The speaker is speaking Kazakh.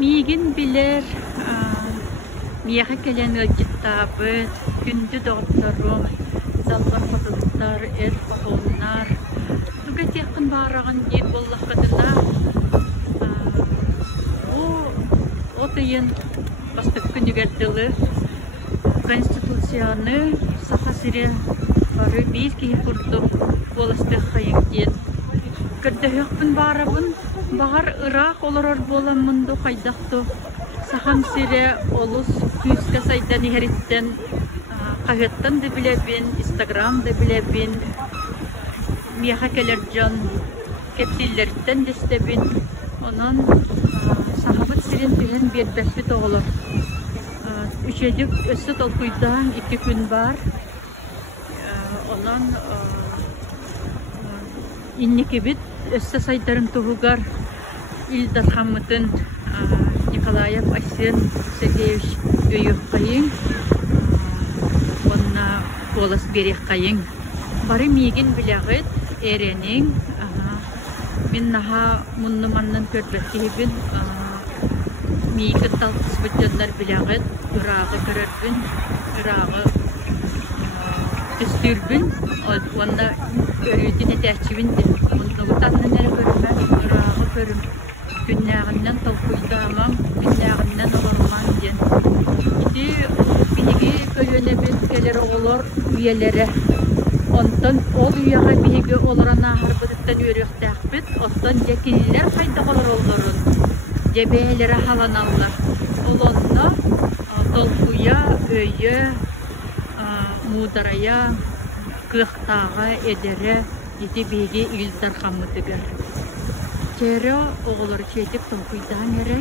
Мигин билер мияха келен ылжыттаабыт, күндү доғыттарым, залғар фотолықтар, эс фотолунар. Туга тияқын барағын дед боллаққадына. О тыйын бастық күнігерділі Конституцияны саха сире бары бейс кейі күрді боластық қайын дед. Кірдіғықпын барабын, бағар ұрақ олар боламынды қайдақты. Сахам сире олус күйіске сайдан ехеріттен қағыттан да білебін, Инстаграм да білебін, мияха келер жан кептилерден дестебін. Онан сахабыт сирен түйін бербәспет оғылыр. Үшедік өсі толқуйдан 2 күн бар. Онан иннеке бит өсі сайдарын тұғығар Илдар Хаммытын Николаев Асен Сергеевич өйіп қайын, онна голос берек қайын. Бары мегін біләғыт, әренің, мен наға мұнныманнан көрбәттейбін, мейгін талқыс бүттенлер біләғыт, ұрағы көрербін, ұрағы түстірбін, онна өрүйден әтәчібін де, мұннығытанын әрі көрмән, ұрағы көрім. Күннәғіннен толқуйдамам, күннәғіннен оламан ден. Иди биһиги көлөнебит келер оғылар үйелері. Онтан ол үйеға биһиги оларана харбыдыктан өріқтәқпіт, оттан жекілілер қайда олар оларын. Жебәлері халаналар. Олонна толқуя, өйе, мударая, қықтаға, едері, иди биһиги Илдар Хаммытыгар. Кері оғылар четіп толқуйдан әрі,